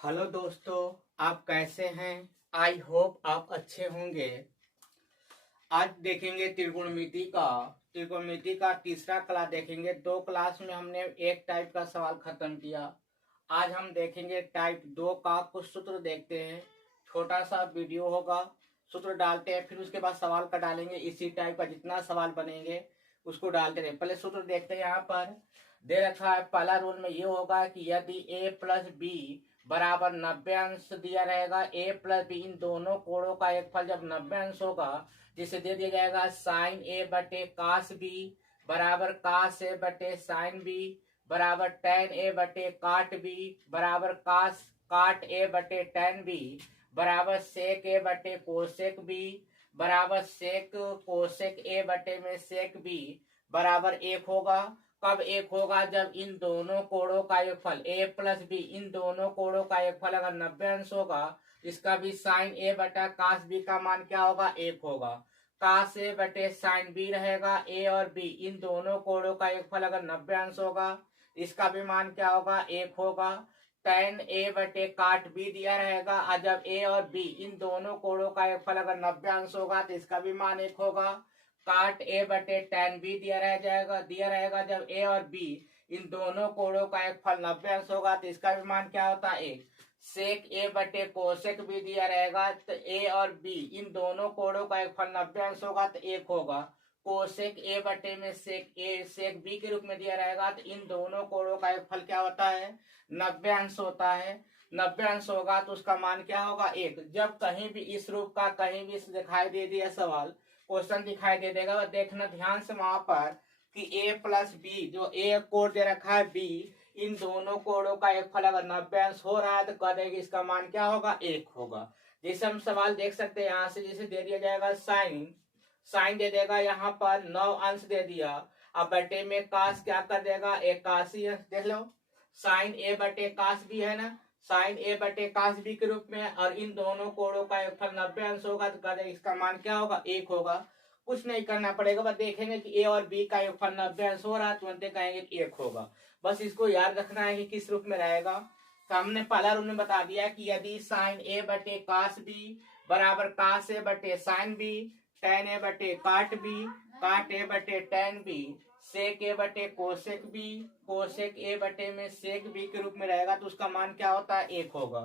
Hello दोस्तों, आप कैसे हैं। आई होप आप अच्छे होंगे। आज देखेंगे त्रिकोणमिति का तीसरा क्लास देखेंगे। दो क्लास में हमने एक टाइप का सवाल खत्म किया। आज हम देखेंगे टाइप 2 का। कुछ सूत्र देखते हैं, छोटा सा वीडियो होगा, सूत्र डालते हैं, फिर उसके बाद सवाल का डालेंगे। इसी टाइप का जितना सवाल बनेंगे उसको डालते रहे। पहले सूत्र देखते हैं। यहाँ पर दे रखा है, पहला रूल में ये होगा कि यदि a प्लस बी बराबर 90 अंश दिया रहेगा, a प्लस बी इन दोनों कोणों का एक फल जब 90 अंश होगा, जिसे दे दिया जाएगा साइन ए बटे कास बी बराबर कास ए बटे साइन बी बराबर टैन ए बटे काट बी बराबर कास काट ए बटे टैन बी बराबर सेक ए बटे कोसेक बी बराबर सेक कोसेक ए बटे में सेक बी बराबर 1 होगा। कब 1 होगा? जब इन दोनों कोणों का योगफल a प्लस बी इन दोनों कोणों का योगफल अगर 90 अंश होगा, इसका भी साइन ए बटा कास बी का मान क्या होगा? 1 होगा। कास ए बटे साइन बी रहेगा। ए और बी इन दोनों कोणों का योगफल अगर 90 अंश होगा, इसका भी मान क्या होगा? 1 होगा। टैन ए बटे काट बी दिया रहेगा, और जब ए और बी इन दोनों कोणों का योगफल अगर 90 अंश होगा तो इसका भी मान 1 होगा। काट ए बटे टैन बी दिया रहेगा। जब ए और बी इन दोनों कोणों का एक फल 90 अंश होगा तो इसका भी मान क्या होता है? 1। सेक ए बटे कोसेक बी दिया रहेगा, तो ए और बी इन दोनों कोणों का एक फल 90 अंश होगा तो 1 होगा। कोसेक ए बटे में सेक ए सेक बी के रूप में दिया रहेगा, तो इन दोनों कोणों का एक फल क्या होता है? 90 अंश होता है। 90 अंश होगा तो उसका मान क्या होगा? 1। जब कहीं भी इस रूप का कहीं भी दिखाई दे दिया सवाल, क्वेश्चन दिखाई दे देगा, और देखना ध्यान से वहां पर कि a प्लस बी, जो ए कोण दे रखा है b, इन दोनों कोणों का एक फल अगर 90 अंश हो रहा है तो कह देंगे इसका मान क्या होगा? 1 होगा। जैसे हम सवाल देख सकते हैं यहाँ से, जैसे दे दिया जाएगा साइन साइन दे देगा, यहाँ पर 9 अंश दे दिया। अब बटे में कास क्या कर देगा? 81 अंश। देख लो, साइन ए बटे कास बी है ना, साइन ए बटे कास बी के रूप में, और इन दोनों कोणों का योगफल 90 अंश होगा तो कह देंगे इसका मान क्या होगा? 1 होगा। कुछ नहीं करना पड़ेगा, बस देखेंगे कि ए और बी का योगफल 90 अंश हो रहा है, तुरंत कहेंगे कि 1 होगा। बस इसको याद रखना है कि किस रूप में रहेगा। तो हमने पहला रूल में बता दिया कि यदि साइन ए बटे कास बी बराबर कास ए बटे साइन बी, टैन ए बटे काट बी, काट ए बटे टैन बी, सेक ए बटे कोसेक बी, कोसेक ए बटे में सेक बी के रूप में रहेगा, तो उसका मान क्या होता है? 1 होगा।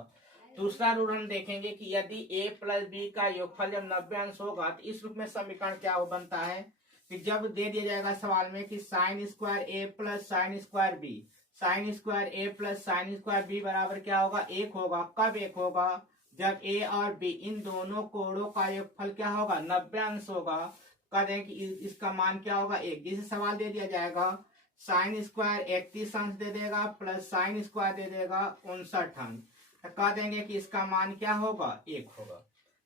दूसरा रूल हम देखेंगे कि यदि a प्लस बी का योगफल जब 90 अंश होगा तो इस रूप में समीकरण क्या हो बनता है कि जब दे दिया जाएगा सवाल में कि sine square a plus sine square B, sine square a plus sine square B बराबर क्या होगा? 1 होगा। कब 1 होगा? जब a और b इन दोनों कोणों का योगफल क्या होगा? 90 अंश होगा। कह दें कि इसका मान क्या होगा? 1। जिसे सवाल दे दिया जाएगा साइन स्क्वायर 31 अंश दे देगा प्लस साइन स्क्वायर दे देगा 59 अंश, तो कह देंगे कि इसका मान क्या होगा? 1 होगा।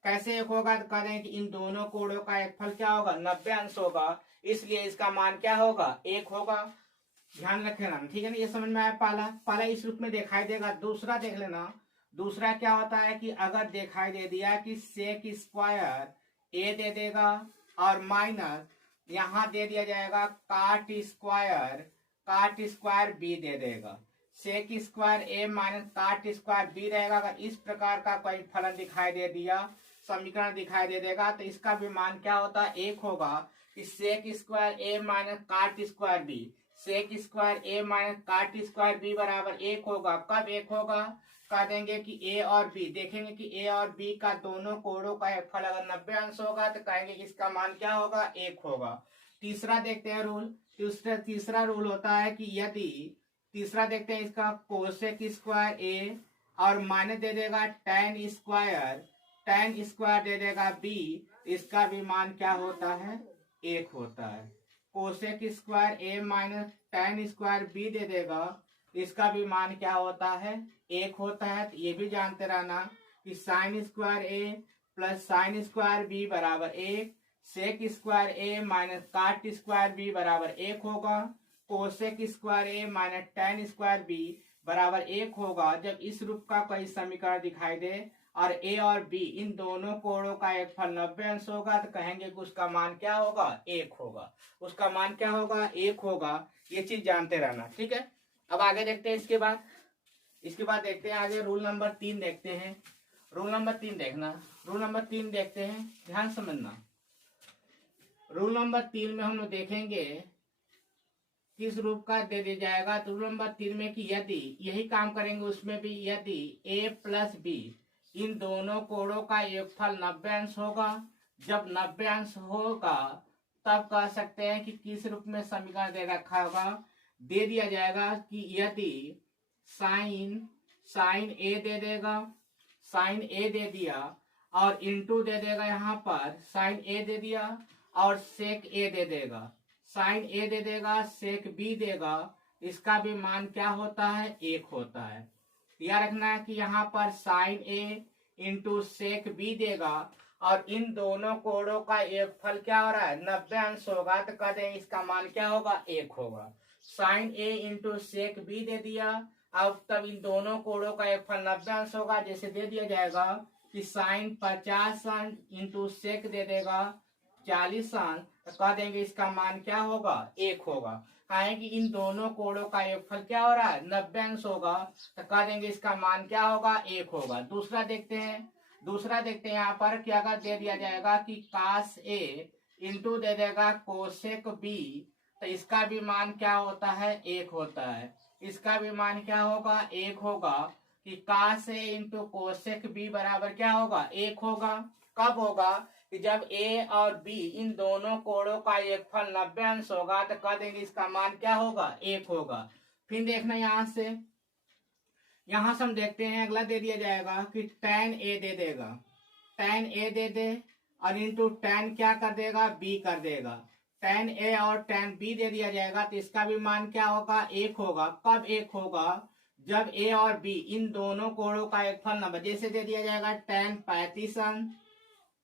कैसे 1 होगा? तो कह देंगे कि इन दोनों कोणों का एक फल क्या होगा? 90 अंश होगा, इसलिए इसका मान क्या होगा? 1 होगा। ध्यान रखना, ठीक है ना? ये समझ में आया? पहला इस रूप में दिखाई देगा। दूसरा देख लेना। दूसरा क्या होता है कि अगर दिखाई दे दिया कि सेक स्क्वायर ए दे देगा और माइनस यहाँ दे दिया जाएगा काट स्क्वायर बी दे देगा, सेक square A minus cot square B रहेगा। अगर इस प्रकार का कोई फलन दिखाई दे दिया, समीकरण दिखाई दे देगा, तो इसका भी मान क्या होता है? 1 होगा। कि sec square A minus cot square B, sec square A minus cot square B बराबर 1 होगा। कब 1 होगा? कह देंगे कि ए और बी, देखेंगे कि ए और बी का दोनों कोणों का फल अगर 90 अंश होगा तो कहेंगे कि इसका मान क्या होगा? 1 होगा। तीसरा देखते हैं रूल। तीसरा रूल होता है कि यदि, तीसरा देखते हैं इसका, कोसेक स्क्वायर ए और माइनस दे देगा टैन स्क्वायर दे देगा बी, इसका भी मान क्या होता है? 1 होता है। Cosec square A minus tan square B दे देगा, इसका भी मान क्या होता है? 1 होता है। तो ये भी जानते रहना कि साइन स्क्वायर ए प्लस साइन स्क्वायर बी बराबर 1, सेक square A minus cot square B बराबर 1 होगा। Cosec square A minus tan square B बराबर 1 होगा। जब इस रूप का कोई समीकरण दिखाई दे और ए और बी इन दोनों कोणों का एक फल 90 अंश होगा तो कहेंगे कि उसका मान क्या होगा? 1 होगा। उसका मान क्या होगा? 1 होगा। ये चीज जानते रहना, ठीक है? अब आगे देखते हैं इसके बाद। इसके बाद देखते हैं आगे रूल नंबर 3 देखते हैं। रूल नंबर 3 देखना, रूल नंबर 3 देखते हैं, ध्यान समझना। रूल नंबर 3 में हम लोग देखेंगे किस रूप का दे दिया जाएगा। तो रूल नंबर 3 में कि यदि यही काम करेंगे उसमें भी, यदि a प्लस बी इन दोनों कोणों का योगफल 90 अंश होगा, जब 90 अंश होगा तब कह सकते हैं कि किस रूप में समीकरण दे रखा होगा। दे दिया जाएगा कि यदि साइन ए दे देगा, साइन ए दे दिया और इंटू दे देगा, यहाँ पर साइन ए दे दिया और सेक ए दे देगा, साइन ए दे देगा सेक बी देगा, इसका भी मान क्या होता है, 1 होता है। याद रखना है कि यहाँ पर साइन ए इंटू सेक बी देगा और इन दोनों कोणों का योगफल क्या हो रहा है, 90 अंश होगा, तो कह देंगे इसका मान क्या होगा, 1 होगा। साइन ए इंटू सेक बी दे दिया, अब तब इन दोनों कोणों का योगफल 90 अंश होगा। जैसे दे दिया जाएगा कि साइन 50 अंश इंटू सेक दे देगा 40 अंश, तो कह देंगे इसका मान क्या होगा, 1 होगा। कहें कि इन दोनों कोणों का योगफल क्या हो रहा है, 90 अंश होगा, तो कह देंगे इसका मान क्या होगा, 1 होगा। दूसरा देखते हैं यहाँ पर क्या अगर दे दिया जाएगा कि कास ए इंटू दे देगा कोसेक बी, तो इसका भी मान क्या होता है, 1 होता है। इसका भी मान क्या होगा, 1 होगा कि कास ए इंटू कोसेक बी बराबर क्या होगा, 1 होगा। कब होगा कि जब ए और बी इन दोनों कोणों का योगफल 90 अंश होगा, तो कह देंगे इसका मान क्या होगा, 1 होगा। फिर देखना यहाँ से हम देखते हैं अगला दे दिया जाएगा कि tan ए दे देगा, tan ए दे दे और इंटू tan क्या कर देगा, b कर देगा। tan ए और tan b दे दिया जाएगा, तो इसका भी मान क्या होगा, 1 होगा। कब 1 होगा, जब a और b इन दोनों कोणों का योगफल 90, जैसे दे दिया जाएगा tan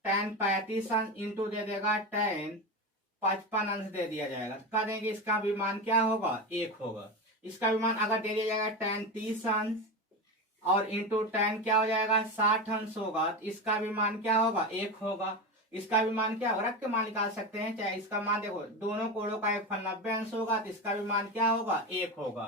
35 अंश इंटू दे देगा tan 55 अंश दे दिया जाएगा, कह देंगे इसका भी मान क्या होगा, 1 होगा। इसका भी मान अगर दे दिया जाएगा tan 30 अंश और इंटू tan क्या हो जाएगा, 60 अंश होगा, तो इसका भी मान क्या होगा, 1 होगा। इसका भी मान क्या होगा, रख के मान निकाल सकते हैं, चाहे इसका मान देखो दोनों कोणों का योगफल 90 अंश होगा, तो इसका भी मान क्या होगा, 1 होगा।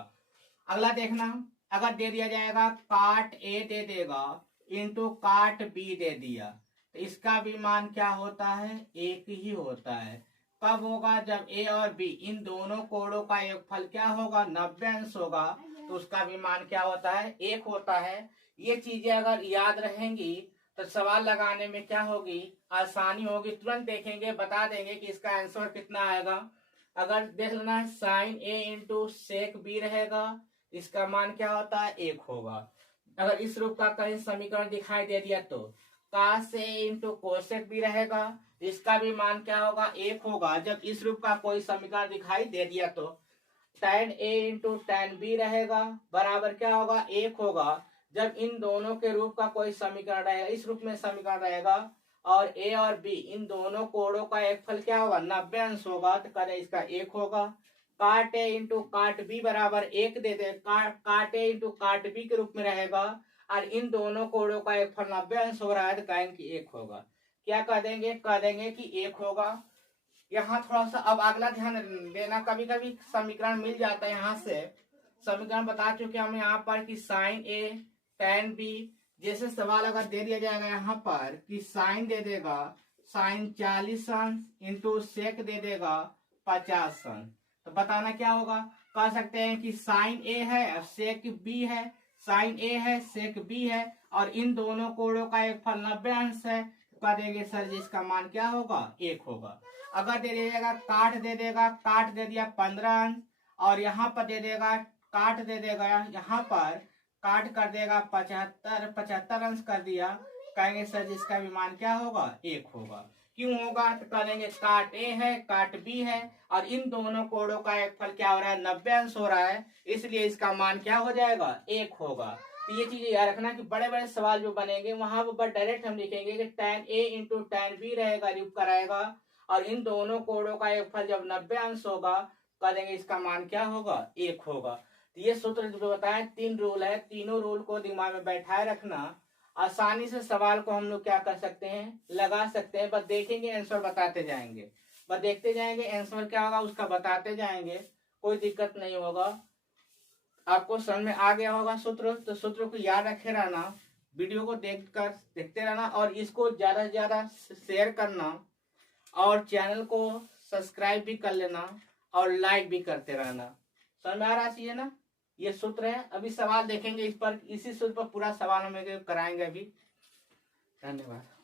अगला देखना, अगर दे दिया जाएगा काट ए दे देगा इंटू काट बी दे दिया, तो इसका भी मान क्या होता है, 1 ही होता है। कब होगा, जब ए और बी इन दोनों कोणों का योगफल क्या होगा, 90 अंश होगा, तो उसका भी मान क्या होता है, 1 होता है। ये चीजें अगर याद रहेंगी तो सवाल लगाने में क्या होगी, आसानी होगी, तुरंत देखेंगे बता देंगे कि इसका आंसर कितना आएगा। अगर देख लेना साइन ए इंटू सेक बी रहेगा, इसका मान क्या होता है, 1 होगा। अगर इस रूप का कहीं समीकरण दिखाई दे दिया तो कास ए इंटू कोसेक बी रहेगा, इसका भी मान क्या होगा, 1 होगा। जब इस रूप का कोई समीकरण दिखाई दे दिया तो tan a into tan b रहेगा, बराबर क्या होगा, 1 होगा। जब इन दोनों के रूप का कोई समीकरण रहेगा, इस रूप में समीकरण रहेगा और a और b इन दोनों कोणों का योगफल क्या होगा, 90 अंश होगा, तो करें इसका 1 होगा। काट ए इंटू काट बी बराबर 1 दे दे, काट ए इंटू काट बी के रूप में रहेगा और इन दोनों कोणों का योगफल 90 अंश हो रहा है, तो कहेंगे कि 1 होगा। क्या कह देंगे कि 1 होगा। यहाँ थोड़ा सा अब अगला ध्यान देना, कभी कभी समीकरण मिल जाता है, यहाँ से समीकरण बता चुके हम यहाँ पर कि साइन ए tan बी, जैसे सवाल अगर दे दिया जाएगा यहाँ पर कि साइन दे देगा साइन 40 अंश इंटू सेक दे देगा 50 अंश, तो बताना क्या होगा, कह सकते हैं कि साइन ए है और सेक बी है, साइन ए है सेक बी है और इन दोनों कोणों का योगफल 90 अंश है, कह देंगे सर जी इसका मान क्या होगा, 1 होगा। अगर दे देगा काट दे देगा, काट दे दिया 15 अंश और यहाँ पर दे देगा काट दे देगा, यहाँ पर काट कर देगा 75 अंश कर दिया, कहेंगे सर जी इसका भी मान क्या होगा, 1 होगा। क्यों होगा, तो कहेंगे काट ए है काट बी है और इन दोनों कोणों का योगफल क्या हो रहा है, 90 अंश हो रहा है, इसलिए इसका मान क्या हो जाएगा, 1 होगा। तो ये चीजें याद रखना कि बड़े बड़े सवाल जो बनेंगे वहां पर डायरेक्ट हम लिखेंगे कि tan a into tan b रहेगा, रूप कराएगा और इन दोनों कोणों का योगफल जब 90 अंश होगा, कह देंगे इसका मान क्या होगा, 1 होगा। तो ये सूत्र जो बताया 3 रूल है, तीनों रूल को दिमाग में बैठाए रखना, आसानी से सवाल को हम लोग क्या कर सकते हैं, लगा सकते हैं। बस देखेंगे आंसर बताते जाएंगे, बस देखते जाएंगे आंसर क्या होगा उसका बताते जाएंगे, कोई दिक्कत नहीं होगा। आपको समझ में आ गया होगा सूत्र, तो सूत्र को याद रखे रहना, वीडियो को देखते रहना और इसको ज्यादा से ज्यादा शेयर करना और चैनल को सब्सक्राइब भी कर लेना और लाइक भी करते रहना। समझ में आ रहा है ना? ये सूत्र है। अभी सवाल देखेंगे इस पर, इसी सूत्र पर पूरा सवाल हम कराएंगे अभी। धन्यवाद।